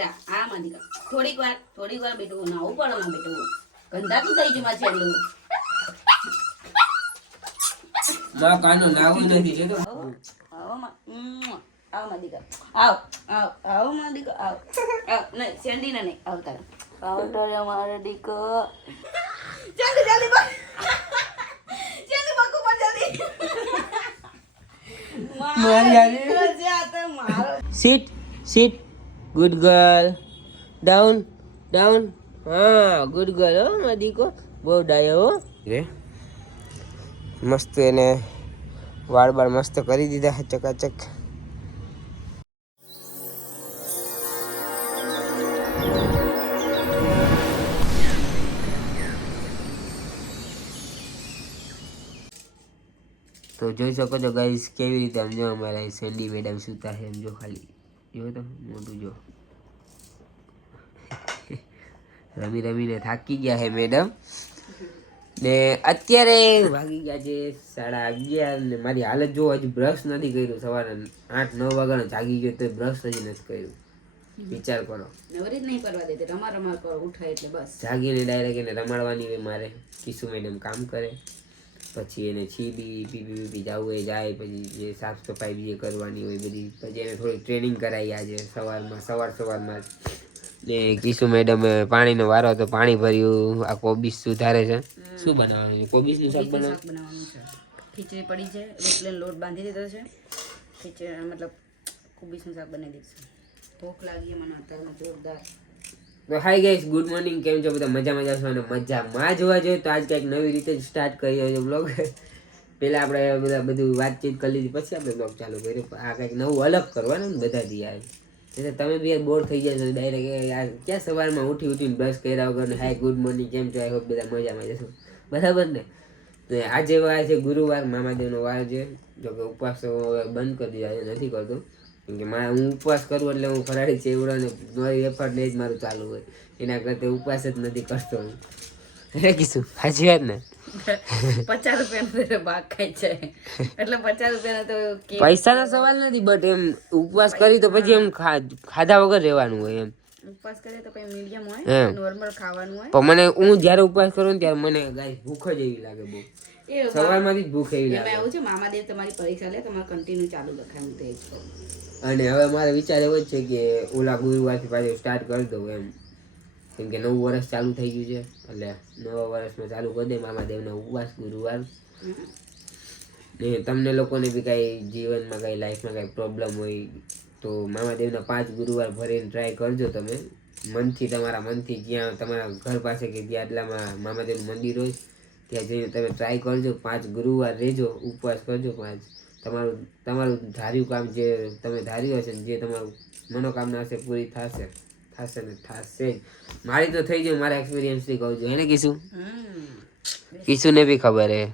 બેટા આમાં દીકરા થોડીક વાર બેટું નાવું પડે માં બેટું ગંધાતું થઈ ગયું માં છેલ્લું ના કાનો નાવું નથી લેતો આવો માં દીકરા આવો માં દીકરા આવ નહીં સેન્ડી ને નહીં આવતા આવતા મારે દીકરો જલ્દી બકુ પણ જલ્દી sit good girl down હા ગુડ ગર્લ હો મારી કો બહુ ડાયો હો રે મસ્ત એને વાળ મસ્ત કરી દીધા ચકાચક તો જોઈ શકો છો ગાઈસ કેવી રીતે સમજો અમારા સેન્ડી મેડમ સુતા છે એમ જો ખાલી જો તો મોટું જો રમીને થાકી ગયા છે મેડમ ને અત્યારે વાગી ગયા છે 11:30 ને મારી હાલત જો હજી બ્રશ નથી કર્યું સવારે 8-9 વાગ્યાનો જાગી ગયો તો બ્રશ હજી નથી કર્યું વિચાર કરો નવરી જ નહીં કરવા દેતી રમા કરો ઉઠાય એટલે બસ જાગીને ડાયરેક્ટ એને રમાડવાની હોય મારે કિસુ મેડમ કામ કરે પછી એને છીબી પીપી જવું એ જાય પછી જે સાફ સફાઈ બીજે કરવાની હોય બધી પછી એને થોડી ટ્રેનિંગ કરાવી આજે સવારમાં ને કિશુ મેડમ પાણીનો વારો હતો પાણી ભર્યું આ કોબીજ સુધારે છે શું બનાવવાનું કોબીજનું શાક બનાવવાનું છે ખીચડી પડી છે રોટલીનો લોટ બાંધી દીધો છે ખીચડી મતલબ કોબીજનું શાક બનાવી દીધું ભૂખ લાગી મને અત્યારે જોરદાર તો હાય ગાઈસ ગુડ મોર્નિંગ કેમ છો બધા મજામાં છો અને મજામાં જોવા જોઈએ તો આજ કંઈક નવી રીતે સ્ટાર્ટ કર્યો છે બ્લોગ પહેલાં આપણે બધું વાતચીત કરી લીધી પછી આપણે બ્લોગ ચાલુ કર્યો આ કંઈક નવું અલગ કરવાનું ને બધાથી યાર એટલે તમે બી બોર થઈ જશો ડાયરેક્ટ યાર ક્યાં સવારમાં ઉઠીને બ્રશ કર્યા વગર હાય ગુડ મોર્નિંગ કેમ છો આઈ હોપ બધા મજામાં જશો બરાબર ને તો આજે વાર છે ગુરુવાર મામાદેવનો વાર છે જો કે ઉપવાસ બંધ કરી દીધા નથી કરતો કેમ કે હું ઉપવાસ કરું એટલે હું ફરાળી ચેવડો ને મારી એફર્ટ ને જ મારું ચાલુ હોય એના કરતા ઉપવાસ જ નથી કરતો હું હે કીધું સાચી વાત ને 50 રૂપિયાનો ભાગ ખાય છે એટલે 50 રૂપિયાનો તો પૈસાનો સવાલ નથી બટ એમ ઉપવાસ કરી તો પછી એમ ખાધા વગર રહેવાનું હોય એમ ઉપવાસ કરીએ તો પછી મીડિયમ હોય નોર્મલ ખાવાનું હોય પણ મને હું જ્યારે ઉપવાસ કરું ને ત્યારે મને ગાઈસ ભૂખ જ એવી લાગે બહુ સવારમાંથી જ ભૂખ એવી લાગે એવું છે મામાદેવ તમારી પરીક્ષા લે તમારે કન્ટિન્યુ ચાલુ લખાયું તો અને હવે મારો વિચાર એવો જ છે કે ઓલા ગુરુવારથી પાછું સ્ટાર્ટ કરી દઉં એમ કેમ કે નવું વર્ષ ચાલુ થઈ ગયું છે એટલે નવા વર્ષમાં ચાલુ કરી દે મામાદેવના ઉપવાસ ગુરુવાર ને તમને લોકોને બી કાંઈ જીવનમાં કાંઈ લાઈફમાં કાંઈ પ્રોબ્લેમ હોય તો મામાદેવના 5 ગુરુવાર ભરીને ટ્રાય કરજો તમે મનથી તમારા મનથી જ્યાં તમારા ઘર પાસે કે જ્યાં એટલામાં મામાદેવનું મંદિર હોય ત્યાં જઈને તમે ટ્રાય કરજો 5 ગુરુવાર રહેજો ઉપવાસ કરજો 5 તમારું ધાર્યું કામ જે તમે ધાર્યું હશે ને જે તમારું મનોકામના હશે પૂરી થશે ને થશે જ મારી તો થઈ જાય મારા એક્સપિરિયન્સથી કહું છું એને કીશું ને બી ખબર હે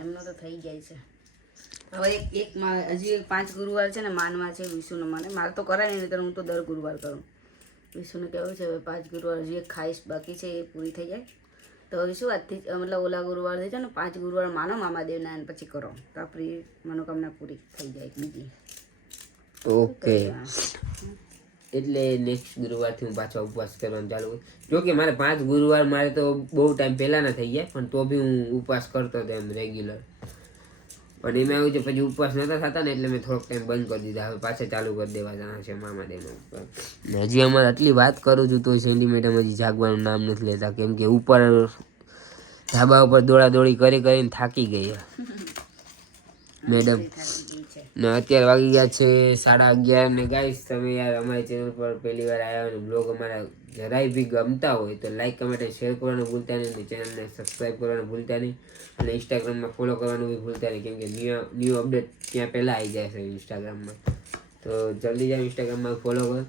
એમનો તો થઈ જાય છે હવે એક હજી 5 ગુરુવાર છે ને માનવા છે વિશુનો માને મારે તો કરાય નહીં તો હું તો દર ગુરુવાર કરું વિશુને કહેવું છે હવે 5 ગુરુવાર હજી એક ખાઈશ બાકી છે એ પૂરી થઈ જાય તો વિશુ આજથી મતલબ ઓલા ગુરુવાર છે ને 5 ગુરુવાર માનો મામાદેવના અને પછી કરો તો આપણી મનોકામના પૂરી થઈ જાય બીજી ઓકે એટલે નેક્સ્ટ ગુરુવારથી હું પાછો ઉપવાસ કરવાનું ચાલુ જો કે મારે 5 ગુરુવાર મારે તો બહુ ટાઈમ પહેલાંના થઈ ગયા પણ તો બી હું ઉપવાસ કરતો હતો એમ રેગ્યુલર પણ એમાં એવું છે પછી ઉપવાસ નહોતા થતા ને એટલે મેં થોડોક ટાઈમ બંધ કરી દીધા હવે પાછા ચાલુ કરી દેવા જણા છે મામાદેવનો ઉપવાસ હજી અમારે આટલી વાત કરું છું તો સેન્ડી મેડમ હજી જાગવાનું નામ નથી લેતા કેમ કે ઉપર ધાબા ઉપર દોડાદોડી કરીને થાકી ગઈ મેડમ ને અત્યારે વાગી ગયા છે 11:30 ને ગાઈસ તમે યાર અમારી ચેનલ પર પહેલી વાર આવ્યા હોય બ્લોગ અમારા જરાય બી ગમતા હોય તો લાઈક કમેન્ટ અને શેર કરવાનું ભૂલતા નહીં અને ચેનલને સબસ્ક્રાઈબ કરવાનું ભૂલતા નહીં અને ઇન્સ્ટાગ્રામમાં ફોલો કરવાનું બી ભૂલતા નહીં કેમ કે ન્યૂ અપડેટ ત્યાં પહેલાં આવી જાય છે ઇન્સ્ટાગ્રામમાં તો જલ્દી જાઓ ઇન્સ્ટાગ્રામમાં ફોલો કરો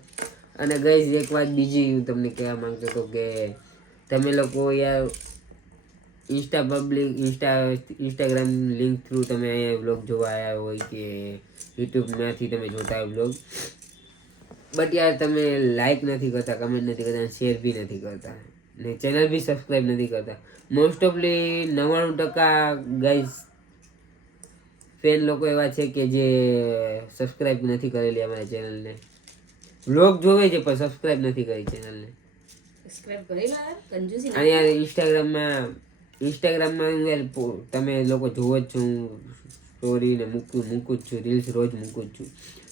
અને ગાઈસ એક વાત બીજી હું તમને કહેવા માંગતો હતો કે તમે લોકો યાર ઇન્સ્ટાગ્રામ લિંક થ્રુ તમે અહીંયા બ્લોગ જોવા આવ્યા હોય કે યુટ્યુબમાંથી તમે જોતા હોય બ્લોગ બટ યાર તમે લાઈક નથી કરતા કમેન્ટ નથી કરતા શેર બી નથી કરતા ને ચેનલ બી સબસ્ક્રાઈબ નથી કરતા મોસ્ટ ઓફલી 99% ગાઈઝ ફેન લોકો એવા છે કે જે સબસ્ક્રાઈબ નથી કરેલી અમારી ચેનલને વ્લોગ જોવે છે પણ સબસ્ક્રાઇબ નથી કરી ચેનલને. સબસ્ક્રાઇબ કરી લો યાર, કંજૂસી ના અને યાર ઇન્સ્ટાગ્રામમાં યાર તમે લોકો જોવો જ છો, હું સ્ટોરી ને મૂકું જ છું, રીલ્સ રોજ મૂકું જ છું,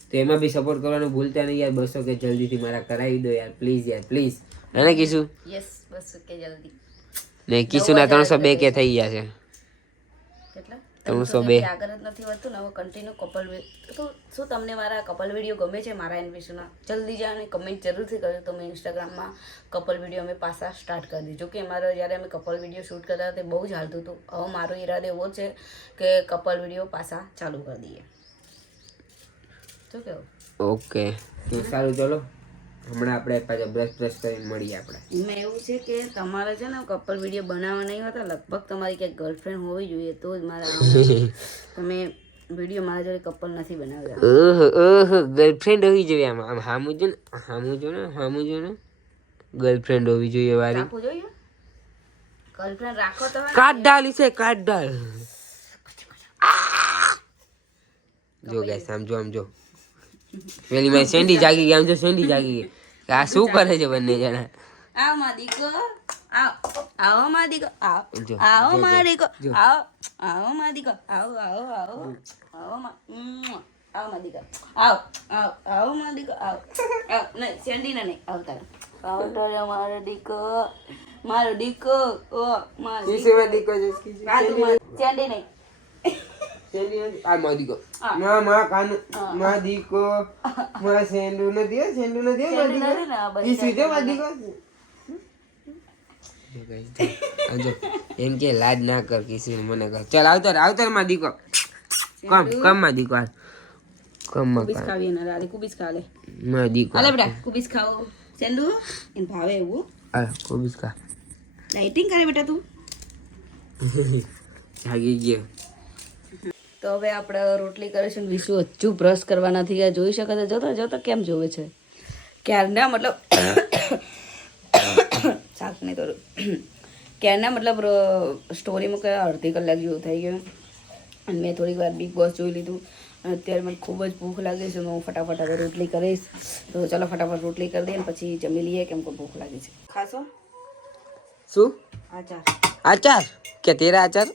તો એમાં બી સપોર્ટ કરવાનું ભૂલતા નહીં યાર. 200 કે જલ્દીથી મારા કરાવી દો યાર, પ્લીઝ યાર, પ્લીઝ. હે કીશું? યસ, બસ કે જલ્દી. ને કીશુના 302 કે થઈ ગયા છે. કેટલા? 302. આગળ જ નથી વધતું ને હવે કન્ટિન્યુ કપલ. તો શું તમને મારા કપલ વિડીયો ગમે છે મારા એન વિશેના? જલ્દી જાઓ અને કમેન્ટ જરૂરથી કરજો. તો મેં ઇન્સ્ટાગ્રામમાં કપલ વિડીયો અમે પાછા સ્ટાર્ટ કરી દીધું. કે અમારો જ્યારે અમે કપલ વિડીયો શૂટ કરતા હતા તે બહુ જ હાલતું હતું. હવે મારો ઈરાદો એવો છે કે કપલ વિડીયો પાછા ચાલુ કરી દઈએ. શું કેવું? ઓકે, તો સારું, ચલો હમણાં આપણે પાછા બ્રશ કરીને મળીએ આપણે. એમાં એવું છે કે તમારે છે ને કપલ વિડીયો બનાવવા નહીં હોતા, લગભગ તમારી ક્યાંક ગર્લફ્રેન્ડ હોવી જોઈએ તો જ મારા તમે વિડીયો મારા જોડે કપલ નથી બનાવતા. ઓહો, ગર્લફ્રેન્ડ હોવી જોઈએ. આમ હામું જો ને ગર્લફ્રેન્ડ હોવી જોઈએ વારી. રાખવું જોઈએ ગર્લફ્રેન્ડ રાખો તો કાટ ડાલ. જો ગાઈસ આમ જો પેલી મારી સેન્ડી જાગી ગઈ. આમ જો સેન્ડી જાગી ગઈ. આ શું કરે છે બંને જણા? આવ માં દીકો, આવો માં દીકો, જો, આવો માં દીકો, જો. આવો માં દીકો, આવો માં દીકો, આવો માં દીકો, નહીં સેન્ડી ને નહીં આવતા મારો દીકો, ઓ મારો દીકો, સેન્ડી નહીં. આ માદીકો માં કાનુ માદીકો માં સેન્ડુ નથી માદીકો. જો એમ કે લાજ ના કર કિસી મને કર. ચાલ આવતર માદીકો. કમ માદીકો કમ કુબીસ ખાવી ને રાલી કુબીસ ખા લે. માદીકો હાલે બેટા કુબીસ ખાઓ. સેન્ડુ એને ભાવે એવું. આ કોબીસ કા લાઇટિંગ કરે બેટા તું. જાગી ગયો. તો હવે આપણે રોટલી કરીશું. વિશુ હજુ બ્રશ કરવા નથી ગયા. જોઈ શકો છો, જોતા કેમ જોવે છે ક્યારના, મતલબ શાક નહીં થોડું ક્યારના, મતલબ સ્ટોરીમાં કે અડધી કલાક જેવું થઈ ગયું. અને મેં થોડીક વાર બિગ બોસ જોઈ લીધું. અને અત્યારે મને ખૂબ જ ભૂખ લાગે છે. હું ફટાફટ હવે રોટલી કરીશ. તો ચાલો ફટાફટ રોટલી કરી દઈએ ને પછી જમી લઈએ, કેમ કે ભૂખ લાગે છે. ખાશો? શું આચાર કે તેરા આચાર?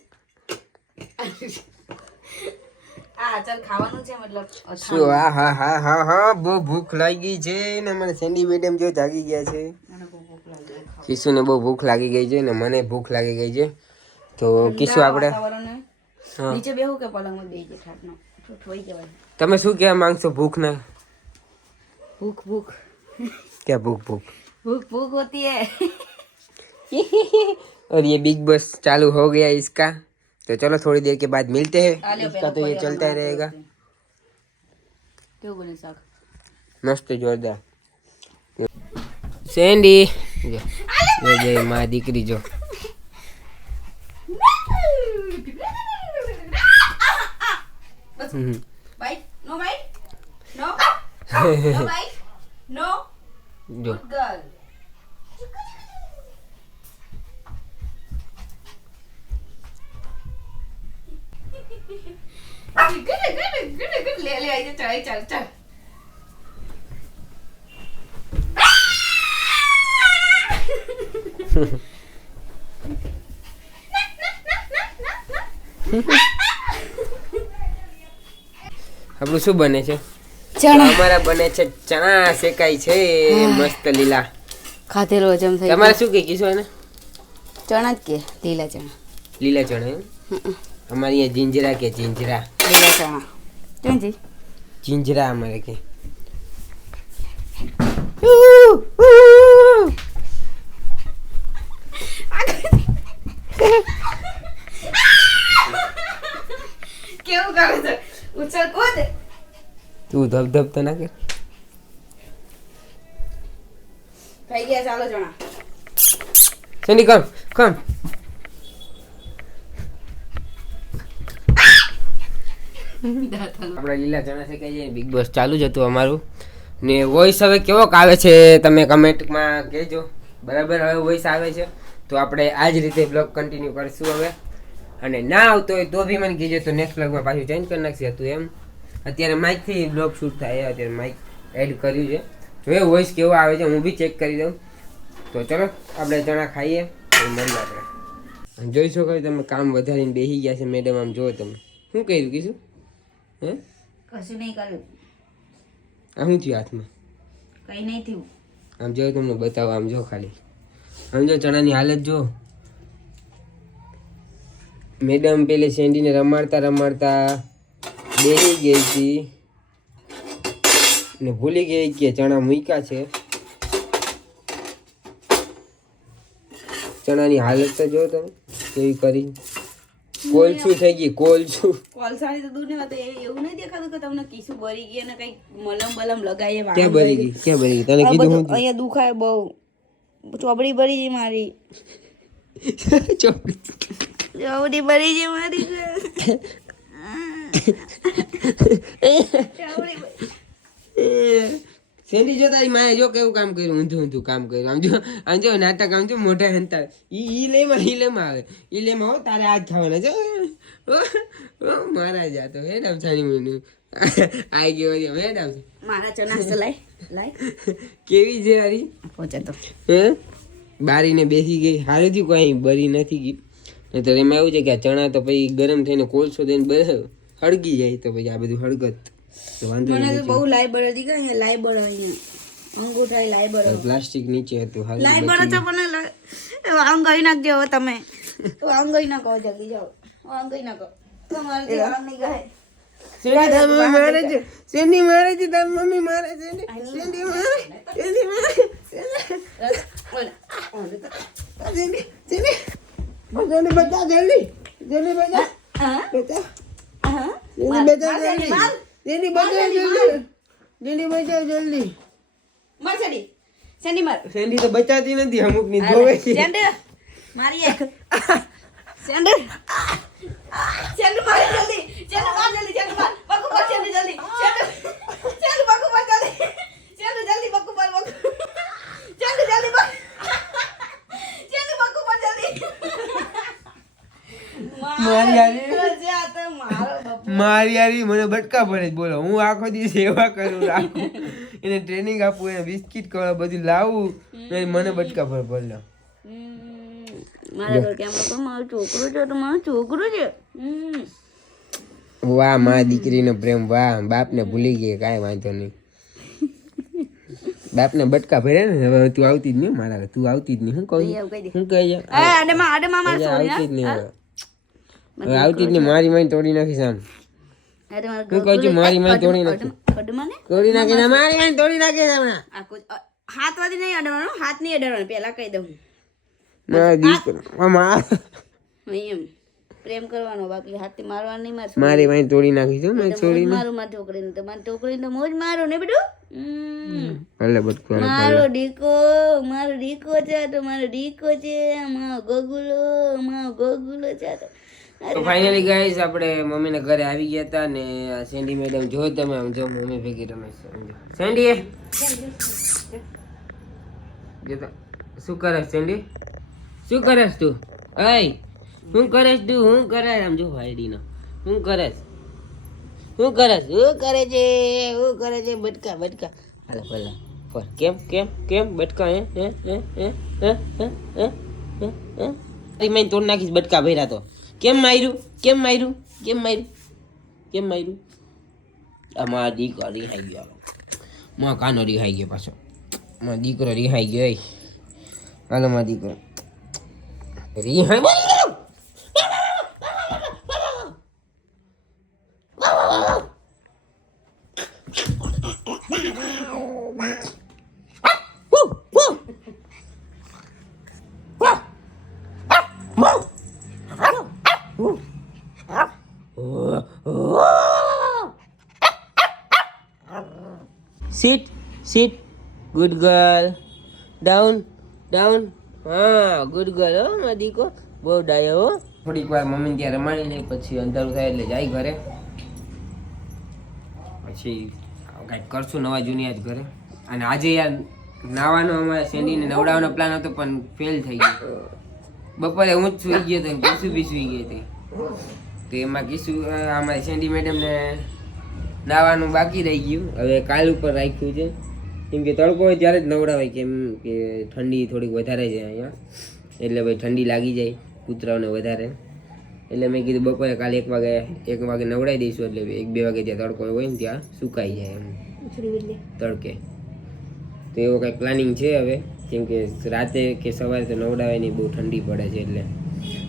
આ આચાર ખાવાનું છે, મતલબ શું? હા બહુ ભૂખ લાગી છે ને મને. સેન્ડી મેડમ જો જાગી ગયા છે. મને બહુ ભૂખ લાગે. કિશુને બહુ ભૂખ લાગી ગઈ છે ને મને ભૂખ લાગી ગઈ છે. તો કિશુ આપણે નીચે બેહું કે પલંગમાં બેસી જાય ઠાઠનો ઠોઈ જવાય. તમે શું કહેવા માંગશો? ભૂખ ના भूख क्या भूख भूख होती है. और ये बिग बॉस चालू हो गया इसका, तो चलो थोड़ी देर के बाद मिलते हैं. इसका तो ये चलता ही रहेगा. क्यों बने साग मस्त जोरदार. सेंडी जो माँ दीकरी जो बाइट नो बाइट नो जो गर्ल. good ले आई चल આપણું શું બને છે? ચણા. અમારા બને છે ચણા શેકાય છે મસ્ત લીલા. ખાધેલો હજમ થઈ. તમારે શું કે કીધું એને? ચણા જ કે લીલા ચણા. લીલા ચણા એમ? અમારે અહીંયા જીંજરા કે જીંજરા. લીલા ચણા કેમ જીંજરા અમારે કે. કેવું કરે છે? ઉછળ કૂદ. તું ધબ તો ના કર. થઈ ગયા ચાલો ચણા. સની કમ આપણા લીલા ચણા છે કે બિગ બોસ ચાલુ જ હતું અમારું ને. વોઇસ હવે કેવોક આવે છે તમે કમેન્ટમાં કહેજો. બરાબર હવે વોઇસ આવે છે તો આપણે આ જ રીતે બ્લોગ કન્ટિન્યુ કરીશું હવે. અને ના આવતો હોય તો બી મને કહેજો, તો નેક્સ્ટ બ્લોગમાં પાછું ચેન્જ કરી નાખશે હતું એમ. અત્યારે માઇકથી બ્લોગ શૂટ થાય, અત્યારે માઇક એડ કર્યું છે હવે વોઇસ કેવો આવે છે હું બી ચેક કરી દઉં. તો ચલો આપણે ચણા ખાઈએ તો મળીએ આપણે. જોઈ શકો છો તમે કામ વધારીને બેસી ગયા છે મેડમ. આમ જુઓ તમે શું કર્યું કીધું હે? કશું નહીં કર્યું. આ શું થયું હાથમાં? કંઈ નહીં થયું. આમ જો તમને બતાવો. આમ જો ખાલી આમ જો ચણાની હાલત જો. મેડમ પેલે સેન્ડીને રમાડતા રમાડતા બેસી ગઈ હતી ને ભૂલી ગઈ કે ચણા મૂક્યા છે. ચણાની હાલત તો જો તમે કેવી કરી. કોલછું થઈ ગઈ કોલછું. કોલસાની તો દૂર ની વાત. એવું નહીં દેખાતું કે તમને કીસું ભરી ગઈ અને કઈ મલમ બલમ લગાવીએ. ક્યાં ભરી ગઈ? ક્યાં ભરી ગઈ? તને કીધું હું અહીંયા દુખાય બહુ. ચોપડી ભરી ગઈ મારી. ચોપડી ભરી ગઈ મારી. સેન્ડી જો તારી માએ જો કેવું કામ કર્યું. ઊંધું ઊંધું કામ કર્યું. આમ જો નાટક. આમ જો મોઢા હંતા ઈ લેમાં આવે. ઈ લેમાં હો તારે આજ ખાવાના જો. મારા જાતો મેડમ સાની મને આઈ ગયો મેડમ. મારા ચના તો લાય કેવી છે હરી? પહોંચે તો હે બારીને બેસી ગઈ. હારે થી કોઈ બરી નથી ગઈ. નહીતર એમાં એવું છે કે આ ચણા તો પછી ગરમ થઈને કોલસો દઈને હળગી જાય તો પછી આ બધું હળગત તો વાંધો મને તો નહીં. બહુ લાઈ બળ હતી કે અહીંયા લાઈ બળ અહીંયા અંગૂઠાઈ લાઈ બળ પ્લાસ્ટિક નીચે હતું. હાલ લાઈ બળ તો પણ અંગઈ નાખજો હવે તમે. અંગઈ નાખો જલ્દી જાઓ. અંગઈ નાખો. તમારે આમ નહીં ગહે. સેન્ડી તાર મમ્મી મારે છે. સેન્ડી મારે છે. તાર મમ્મી મારે છે. સેન્ડી મારે. સેન્ડી મારે. સેન્ડી સેન્ડી સેન્ડી બચા જલ્દી. સેન્ડી બચા. બચા. સેન્ડી બચા જલ્દી. સેન્ડી બચા જલ્દી. સેન્ડી બચા જલ્દી. માર સેન્ડી. સેન્ડી માર. સેન્ડી તો બચાતી નથી. અમુક ની ધોવે છે. સેન્ડી મારી એક. સેન્ડી. સેન્ડી માર જલ્દી. સેન્ડી માર જલ્દી. સેન્ડી માર. બકુ પર સેન્ડી જલ્દી. સેન્ડી. સેન્ડી બકુ પર જલ્દી. સેન્ડી જલ્દી બકુ પર બકુ. સેન્ડી જલ્દી બકુ. સેન્ડી બકુ પર જલ્દી. મારી યારી. જે આ તો મારો બપુ. મારી યારી મને બટકા ભરે જ બોલો. હું આખો દિવસ સેવા કરું રાખું એને ટ્રેનિંગ આપું એને બિસ્કિટ ખવડાવું બધું લાવું ને મને બટકા ભર ભરલો. મારા ઘર કેમ લોકો મારું છોકરું છે તો મારું છોકરું છે. વાહ મા દીકરીનો પ્રેમ વાહ. બાપને ભૂલી ગઈ કાંઈ વાંધો નહીં. બાપને બટકા ભરે ને હવે તું આવતી જ નહીં મારા ઘરે. તું આવતી જ નહીં. શું કહું શું કહે છે? આડે માર સોરી આવતી જ નહીં હવે. હવે આવતી જ નહીં. મારી માઈ તોડી નાખીશ આમ. હું કહું છું મારી માઈ તોડી નાખી. તોડી નાખી ને મારી માઈ તોડી નાખી હમણાં. હાથ વાળી નહીં અડવાનો. હાથ નહીં અડવાનો પેલા કહી દઉં. મારા દીકરો એમ પ્રેમ કરવાનો બાકી હાથથી મારવાનું નહીં. મારી માઈ તોડી નાખી છું મેં છોડીને. મારું મારી છોકરીને તો મારી છોકરીને તો મોજ મારો ને બેટું. ભલે બટકો મારો ડીકો છે તો મારો ડીકો છે. મારો ગોગુલો છે તો. તો ફાઇનલી ગાઈસ આપણે મમ્મીને ઘરે આવી ગયા હતા ને સેન્ડી મેડમ જો તમે આમ જો મમ્મી ભેગી રમે છે. સેન્ડી શું કરે સેન્ડી? શું કરે તું? અય શું કરે તું? શું કરે? આમ જો વાયડી નો શું કરે? શું કરે? શું કરે છે? શું કરે છે? બટકા બટકા હાલો ભલા ફર. કેમ કેમ કેમ બટકા હે હે હે હે હે હે હે હે મેં તોડ નાખીશ બટકા ભર્યા તો. કેમ માર્યું? કેમ માર્યું? કેમ માર્યું? કેમ માર્યું? આ મારા દીકરો રિહાઈ ગયો. મારા કાનો રિહાઈ ગયો પાછો. મારા દીકરો રિહાઈ ગયો. હાલો મારા દીકરો રિહાઈ Sit, sit. Good girl. Down, down. હા ગુડ ગર્લ હો મારી દીકો. બહુ ડાયો હો. થોડીક વાર મમ્મી ત્યાં રમાડી લે પછી અંધારું થાય એટલે જાય ઘરે. પછી કાંઈક કરશું નવા જૂની આજ ઘરે. અને આજે યાર નાવાનો અમારે સેન્ડીને નવડાવવાનો પ્લાન હતો પણ ફેલ થઈ ગયો. બપોરે હું જ સૂઈ ગયો હતો ને કીસુ બી સૂઈ ગઈ હતી. તો એમાં કીસુ અમારી સેન્ડી મેડમને નાવાનું બાકી રહી ગયું. હવે કાલ ઉપર રાખ્યું છે કેમ કે તડકો હોય ત્યારે જ નવડાવાય, કેમ કે ઠંડી થોડીક વધારે છે અહીંયા, એટલે ભાઈ ઠંડી લાગી જાય કૂતરાઓને વધારે. એટલે મેં કીધું બપોરે કાલે 1 વાગે નવડાવી દઈશું, એટલે 1-2 વાગે ત્યાં તડકો હોય ને ત્યાં સુકાઈ જાય એમ તડકે. તો એવો કંઈક પ્લાનિંગ છે હવે, કેમ કે રાતે કે સવારે તો નવડાવે નહીં, બહુ ઠંડી પડે છે એટલે.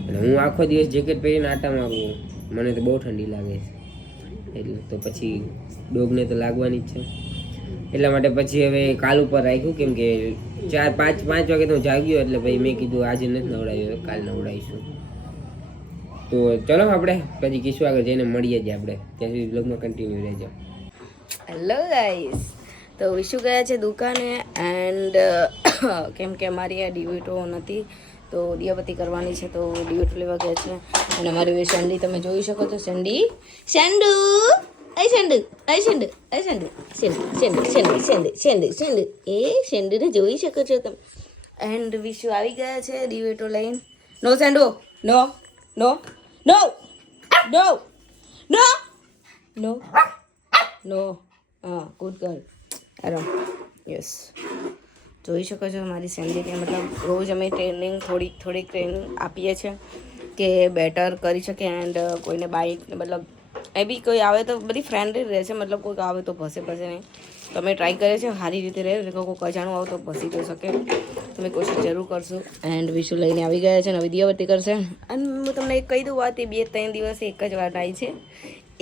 અને હું આખો દિવસ જેકેટ પહેરીને આટા મારું, મને તો બહુ ઠંડી લાગે છે એટલે. તો પછી ડોગને તો લાગવાની જ છે, એટલા માટે પછી હવે કાલ ઉપર રાખ્યું, કેમ કે 4-5 વાગે તો જાગ્યો, એટલે ભાઈ મેં કીધું આજે નથી નવડાવ્યું, કાલ નવડાવીશું. તો ચલો આપણે પછી કિસ્સો આગળ જઈને મળીએ જ આપણે, ત્યાં સુધી બ્લોગમાં કન્ટિન્યુ રહેજો. હેલો ગાઈસ, તો વિશુ ગયા છે દુકાને એન્ડ કેમ કે અમારી આ ડિવેટો નથી, તો દિયાબત્તી કરવાની છે, તો ડિવેટો લેવા ગયા છે. અને અમારી સેન્ડી તમે જોઈ શકો છો, સેન્ડી સેન્ડુ આઈ સેન્ડુ આઈ સેન્ડુ આઈ સેન્ડુ સેન્ડુ સેન્ડુ સેન્ડુ સેન્ડુ સેન્ડુ સેન્ડુ એ સેન્ડુને જોઈ શકો છો તમે. એન્ડ વિશુ આવી ગયા છે ડિવેટો લઈને. નો સેન્ડુ, નો નો નો નો નો નો નો. હા, ગુડ ગર્લ. આરામ. યસ, જોઈ શકો છો મારી સેન્ડીને, મતલબ રોજ અમે થોડીક ટ્રેનિંગ આપીએ છીએ કે બેટર કરી શકે. એન્ડ કોઈને બાઇક મતલબ એ બી કોઈ આવે તો બધી ફ્રેન્ડલી રહે છે, મતલબ કોઈ આવે તો ભસે નહીં. તો અમે ટ્રાય કરીએ છીએ સારી રીતે રહે, એટલે કોઈ અજાણું આવે તો ભસી તો શકે. તમે કોશિશ જરૂર કરશું. એન્ડ વિશુ લઈને આવી ગયા છે, નવી દિયાબત્તી કરશે. અને હું તમને એક કહી દઉં વાત, એ 2-3 દિવસે એક જ વાર આવી છે.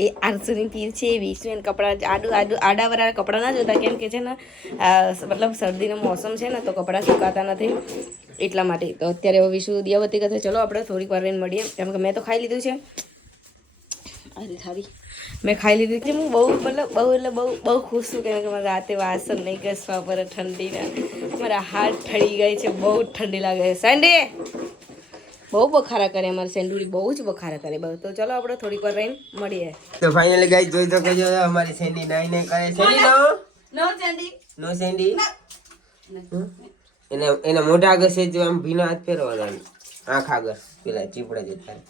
એ આરસુની પીર છે, એ વિશુ એને કપડાં આડાવાળા કપડાં ના જોતા, કેમ કે છે ને મતલબ શરદીનો મોસમ છે ને, તો કપડાં સુકાતા નથી એટલા માટે. તો અત્યારે હવે વિશુ દિયાબત્તી કરશે. ચલો આપણે થોડીક વાર રહીને મળીએ, કેમ કે મેં તો ખાઈ લીધું છે. અરે થારી મેં ખાઈ લીધી છે. હું બહુ ખુશ છું, કેમ કે મારે રાતે વાસણ નહીં ઘસવા પડે ઠંડીના. મારા હાથ ઠરી ગઈ છે, બહુ ઠંડી લાગે છે. સેન્ડી બહુ બખારા કરે, અમારી સેન્ડુડી બહુ જ બખારા કરે. બહુ. તો ચલો આપણે થોડીક વાર રહીને મળીએ. તો ફાઇનલી ગાઈસ જોઈ શકો છો, અમારી સેન્ડી નાઈ કરે. સેન્ડી નો સેન્ડી, નો સેન્ડી. એના મોઢા આગળ છે જો આમ ભીનો હાથ ફેરવવાનો, આંખ આગળ પેલા ચીપડા જેટલા.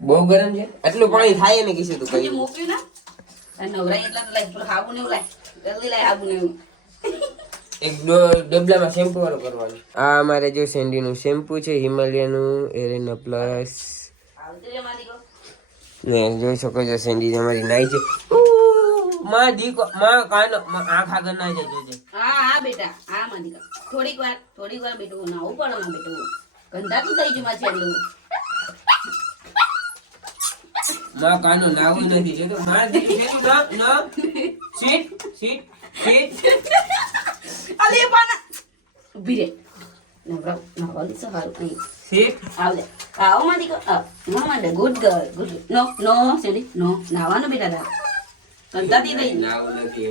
બહુ ગરમ છે, આટલું પાણી થાય ને કીધું તું કઈ મૂક્યું ના નવરાઈ એટલા તો લાય હાબુ ને લાય, જલ્દી લાય હાબુ ને. એક ડબલામાં શેમ્પુ વાળું કરવાનું. આ અમારે જો સેન્ડી નું શેમ્પુ છે, હિમાલયાનું એરેના પ્લસ. ને જોઈ શકો છો સેન્ડી અમારી નાઈ છે. માં દીકો માં કાનો આંખ આગળ ના જાય જોજે. હા બેટા, હા માં દીકા, થોડીક વાર બેટું નાવું પડે માં બેટું, ગંદા તું થઈ ગયું માં સેન્ડુ. માં કાનો નાવું નથી જોતો. માં દીકરી ના સીટ સીટ સીટ. અલે પાના ઉભી રે, નવરાવ દી સહારું અહીં સીટ. આવલે આવો માં દીકો, આવ માં દે. Good girl, good. No Sandy, no નાવાનું બેટા, તાર ગંદા તી થઈ. નાવું નથી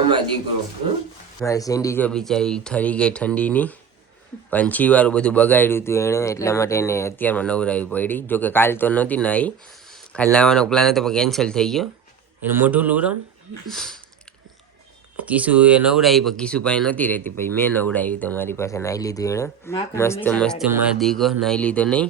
અમાર દીકરો. મારી સેન્ડી જો બિચારી ઠરી ગઈ ઠંડીની, પંછી વાળું બધું બગાડ્યું હતું એણે, એટલા માટે એને અત્યારમાં નવરાવી પડી. જોકે કાલ તો નહોતી નાઈ, કાલ નાવાનો પ્લાન હતો પણ કેન્સલ થઈ ગયો. એનું મોઢું લુરાવ કિસુ એ નવડાવી, પણ કિસુ પાસે નથી રહેતી, પછી મેં નવડાવી, તમારી પાસે નાઈ લીધું એણે. મસ્ત મારી દીકો નાઈ લીધો નહીં,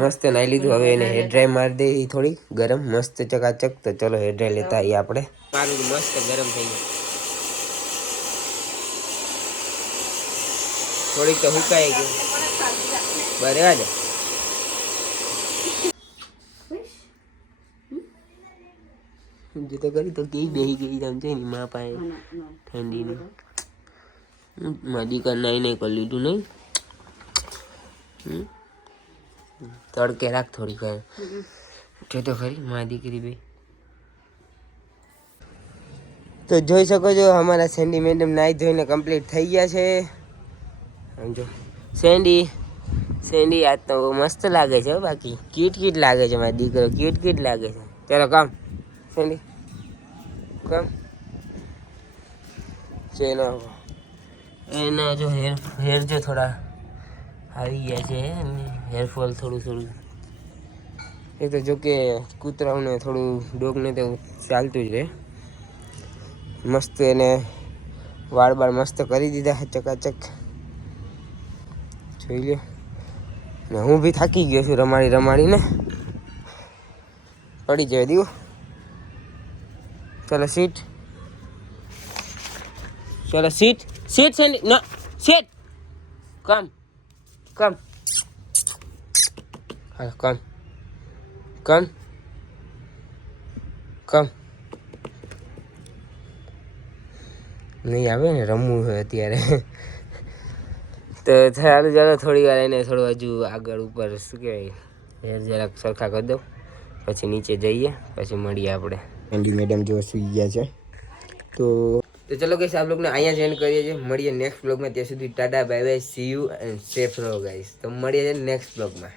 મસ્ત નાઈ લીધું. હવે એને હેર ડ્રાય મારી દે થોડી ગરમ, મસ્ત ચકાચક. તો ચલો હેર ડ્રાય લેતા આવીએ આપણે. મારું મસ્ત ગરમ થઈ ગયું, થોડીક તો હુકાઈ ગયું. બરાબર સમજી તો કરી તો કેવી બેહી ગઈ સમજે ને મા પાસે ઠંડીનું. મારી કર નહીં કરી લીધું નહીં. તડકે રાખ થોડી વાર, જો તો ખરી મા દીકરી બે. તો જોઈ શકો છો અમારા સેન્ડી મેડમ નાઈ ધોઈને કમ્પ્લીટ થઈ ગયા છે. સમજો સેન્ડી આજ તો મસ્ત લાગે છે, બાકી ક્યુટ લાગે છે મારી દીકરો, ક્યુટ લાગે છે. ચાલો કામ સેન્ડી કામ ચલો. એના જો હેર જો થોડા આવી ગયા છે, હેરફોલ થોડું. એ તો જો કે કૂતરાઓને થોડું ડોગને તો ચાલતું જ રહે. મસ્ત એને વાળ મસ્ત કરી દીધા ચકાચક, જોઈ લ્યો. ને હું બી થાકી ગયો છું રમાડીને. પડી જાય દીવો. ચલો સીટ, ચલો સીટ, સીટ છે ના સીટ, કમ કમ, હાલો કમ કમ કમ. નહીં આવે ને, રમવું હોય અત્યારે. તો સારું ચાલો થોડી વાર એને થોડું હજુ આગળ ઉપર શું કહેવાય હેર જરાક સરખા કરી દઉં, પછી નીચે જઈએ, પછી મળીએ આપણે. એન્ડી મેડમ જો સુઈ ગયા છે. તો ચલો ગાઈસ આપ લોકોને અહીંયા જ એન્ડ કરીએ છીએ. મળીએ નેક્સ્ટ બ્લોગમાં. ત્યાં સુધી Tata bye bye, C you and safe રહો ગાઈસ. તો મળીએ નેક્સ્ટ બ્લોગમાં.